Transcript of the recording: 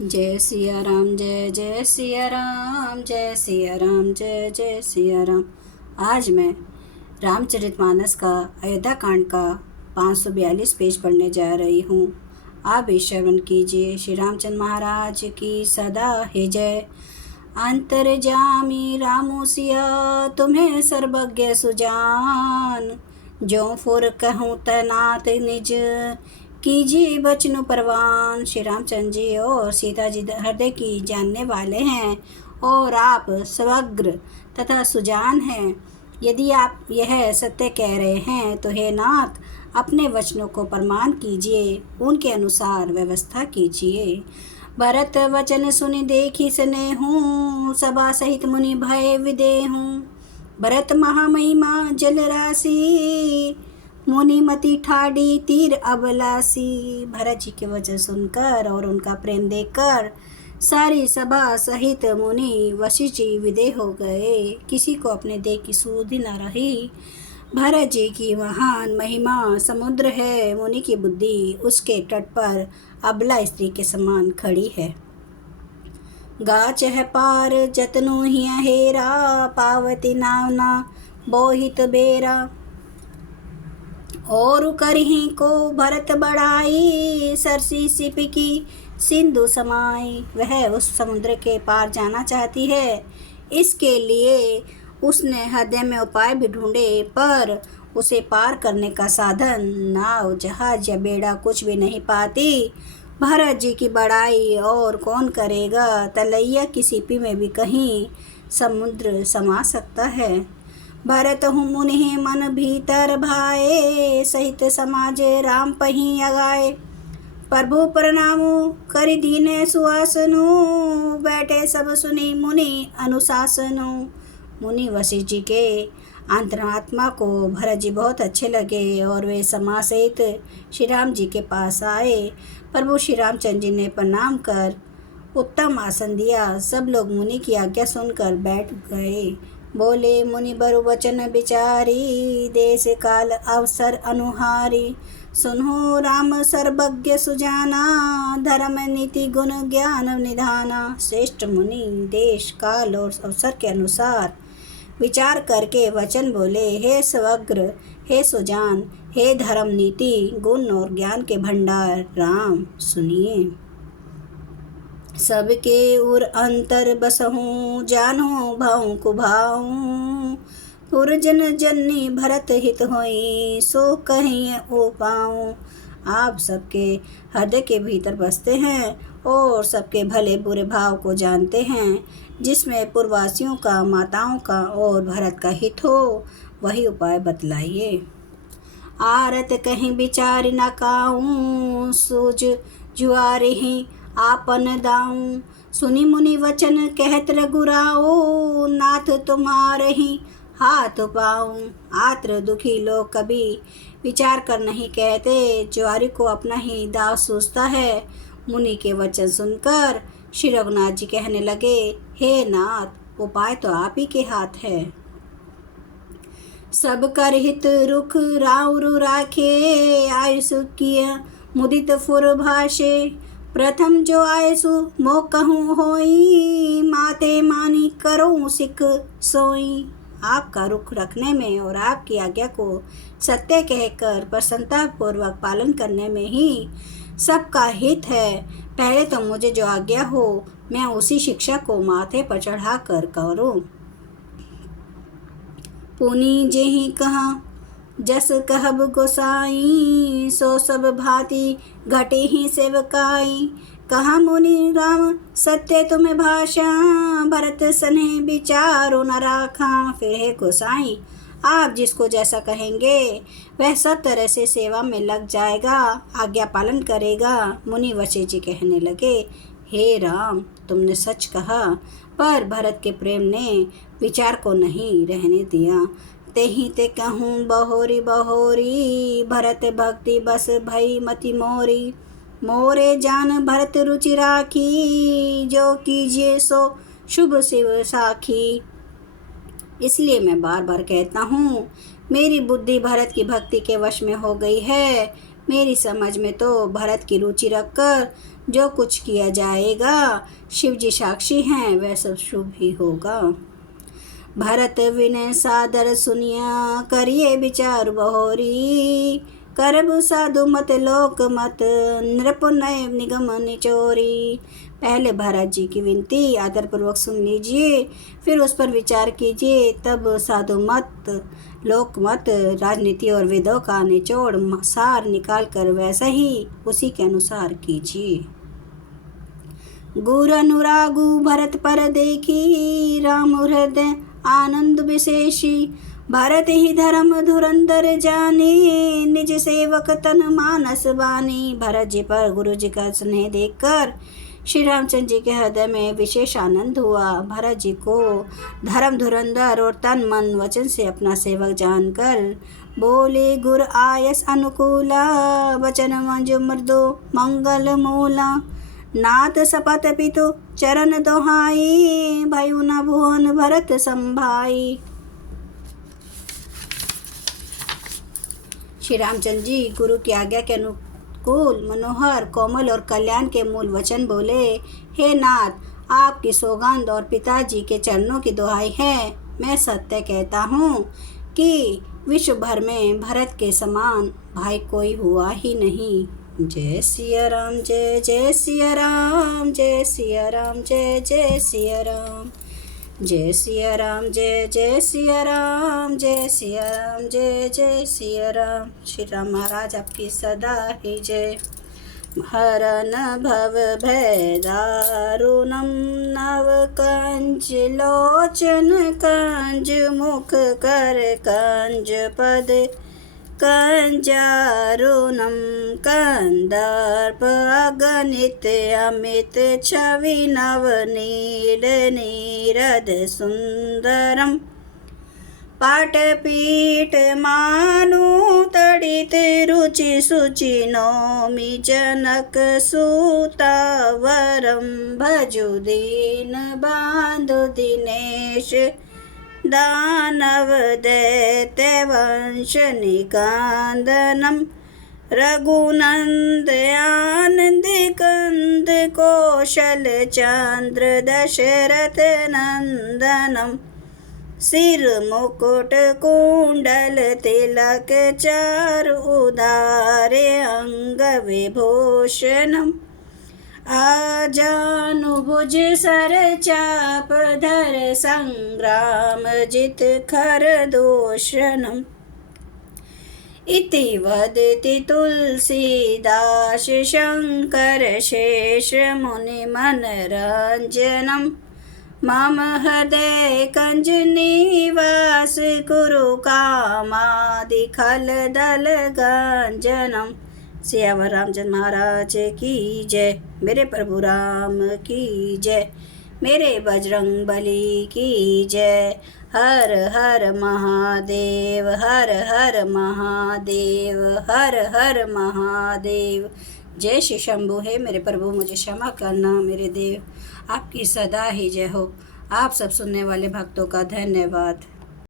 जय सिया राम, जय जय सिया राम, जय सिया राम, जय जय सिया राम। आज मैं रामचरितमानस का अयोध्या कांड का 542 पेज पढ़ने जा रही हूँ। आप भी श्रवण कीजिए। श्री रामचंद्र महाराज की सदा है जय। अंतर्जामी रामो सिया तुम्हें सर्वज्ञ सुजान, जो फुर कहूँ तनात निज कीजिए बचनु परवान। श्री रामचंद्र जी और सीता जी हृदय की जानने वाले हैं और आप सर्वज्ञ तथा सुजान हैं। यदि आप यह सत्य कह रहे हैं तो हे नाथ, अपने वचनों को प्रमाण कीजिए, उनके अनुसार व्यवस्था कीजिए। भरत वचन सुनि देखी स्नेहूँ, सभा सहित मुनि भय विदेहूँ। भरत महामहिमा जल राशि, मुनि मति ठाड़ी तीर अबलासी। भरत जी के वचन सुनकर और उनका प्रेम देखकर सारी सभा सहित मुनि वशिष्ठ जी विदेह हो गए। किसी को अपने देह की सुधि न रही। भरत जी की महान महिमा समुद्र है, मुनि की बुद्धि उसके तट पर अबला स्त्री के समान खड़ी है। गाच है पार जतनु ही हेरा, पावती नावना बोहित बेरा। और करही को भरत बढ़ाई, सरसी सिपकी सिंधु समाई। वह उस समुद्र के पार जाना चाहती है। इसके लिए उसने हृदय में उपाय भी ढूंढे, पर उसे पार करने का साधन नाव जहाज या बेड़ा कुछ भी नहीं पाती। भरत जी की बड़ाई और कौन करेगा। तलैया की सीपी में भी कहीं समुद्र समा सकता है। भरत हूँ मुनि मन भीतर भाए, सहित समाज राम पही अगाए। प्रभु प्रणामु करि दीने सुआसनु, बैठे सब सुनी मुनि अनुशासनु। मुनि वशिष्ठ जी के अंतरात्मा को भरत जी बहुत अच्छे लगे और वे समाज सहित श्री राम जी के पास आए। प्रभु श्री रामचंद्र जी ने प्रणाम कर उत्तम आसन दिया। सब लोग मुनि की आज्ञा सुनकर बैठ गए। बोले मुनि बरु वचन विचारी, देश काल अवसर अनुहारी। सुनो राम सर्वज्ञ सुजाना, धर्म नीति गुण ज्ञान निधाना। श्रेष्ठ मुनि देश काल और अवसर के अनुसार विचार करके वचन बोले। हे सर्वज्ञ, हे सुजान, हे धर्म नीति गुण और ज्ञान के भंडार राम, सुनिए। सबके उर अंतर बसहूँ, जानो भाऊँ कुभाऊँ। पुरजन जननी भरत हित होई, सो कहीं ओ पाऊँ। आप सबके हृदय के भीतर बसते हैं और सबके भले बुरे भाव को जानते हैं। जिसमें पूर्ववासियों का, माताओं का और भरत का हित हो, वही उपाय बतलाइए। आरत कहीं विचार न काऊँ, सूझ जुआरही आपन दाऊँ। सुनी मुनि वचन कहत रघुराओ, नाथ तुम्हारही हाथ पाऊँ। आत्र दुखी लोग कभी विचार कर नहीं कहते, जुआरी को अपना ही दाव सूझता है। मुनि के वचन सुनकर श्री रघुनाथ जी कहने लगे, हे नाथ, उपाय तो आप ही के हाथ है। सब कर हित रुख राउरु राखे, आयुष किय मुदित फुर भाषे। प्रथम जो आयसु मो कहूँ होई, माते मानी करो सिख सोई। आपका रुख रखने में और आपकी आज्ञा को सत्य कहकर प्रसन्नता पूर्वक पालन करने में ही सबका हित है। पहले तो मुझे जो आज्ञा हो, मैं उसी शिक्षा को माथे पर चढ़ा कर करूँ। पुनि जेहि कहा जस कहब गोसाई, सो सब भांति घटे ही सेवकाई। कहा मुनि राम सत्य तुम्हें भाषा, भरत सने विचारो न राखा। फिर हे गोसाई, आप जिसको जैसा कहेंगे वह सब तरह से सेवा में लग जाएगा, आज्ञा पालन करेगा। मुनि वशिष्ठ जी कहने लगे, हे राम, तुमने सच कहा। पर भरत के प्रेम ने विचार को नहीं रहने दिया। तेहि ते कहूँ बहोरी बहोरी, भरत भक्ति बस भई मति मोरी। मोरे जान भरत रुचि राखी, जो कीजिए सो शुभ शिव साखी। इसलिए मैं बार बार कहता हूँ, मेरी बुद्धि भरत की भक्ति के वश में हो गई है। मेरी समझ में तो भरत की रुचि रखकर जो कुछ किया जाएगा, शिव जी साक्षी हैं, वह सब शुभ ही होगा। भरत विनय सादर सुनिया, करिए विचार बहोरी। करबु साधु मत लोक मत, नृप नय निगम निचोरी। पहले भरत जी की विनती आदरपूर्वक सुन लीजिए, फिर उस पर विचार कीजिए, तब साधु मत, लोक मत, राजनीति और वेदों का निचोड़ सार निकाल कर वैसा ही उसी के अनुसार कीजिए। गुर अनुरागु भरत पर देखी, राम हृदय आनंद विशेषी। भरत ही धर्म धुरंधर जाने, निज सेवक तन मानस बानी। भरत जी पर गुरु जी का स्नेह देखकर श्री रामचंद्र जी के हृदय में विशेष आनंद हुआ। भरत जी को धर्म धुरंधर और तन मन वचन से अपना सेवक जानकर बोले, गुर आयस अनुकूला, वचन मंजु मृदु मंगल मूला। नाथ सपत पितु चरण दोहाई, भयु न भुवन भरत संभाई। श्री रामचंद्र जी गुरु की आज्ञा के अनुकूल, मनोहर, कोमल और कल्याण के मूल वचन बोले। हे नाथ, आपकी सौगंध और पिताजी के चरणों की दुहाई है, मैं सत्य कहता हूँ कि विश्व भर में भरत के समान भाई कोई हुआ ही नहीं। जय सिया राम, जय जय सिया राम, जय सिया राम, जय जय सिया राम। जय सिया राम, जय जय सिया राम, जय सिया राम, जय जय सिया राम। श्री राम महाराज आपकी सदा ही जय। हरन भव भय दारुणम, नव कंज लोचन कंज मुख कर कंज पद कंजारुणम। कंदर्प अगणित अमित छवि नव नील नीरद सुंदरम। पाटपीठ मानु तड़ित रुचि सुचि नौमि जनक सूता वरम। भजु दीन बांधु दिनेश, दानव दैत्य वंश निकांदनम। रघुनंद आनंद कंद कौशल चंद्र दशरथ नंदनम। सिर मुकुट कुंडल तिलक चारु उदारे अंग विभूषणम। आजानुभुज सर चाप धर संग्राम जित खर दूषणम। इति वदति तुलसीदास शंकर शेष मुनि मनरंजनम। मम हृदय कंज निवास कुरु कामादि खल दल गंजनम। सियावर रामचंद्र महाराज की जय। मेरे प्रभु राम की जय। मेरे बजरंग बली की जय। हर हर महादेव, हर हर महादेव, हर हर महादेव। जय श्री शंभु। है मेरे प्रभु, मुझे क्षमा करना मेरे देव। आपकी सदा ही जय हो। आप सब सुनने वाले भक्तों का धन्यवाद।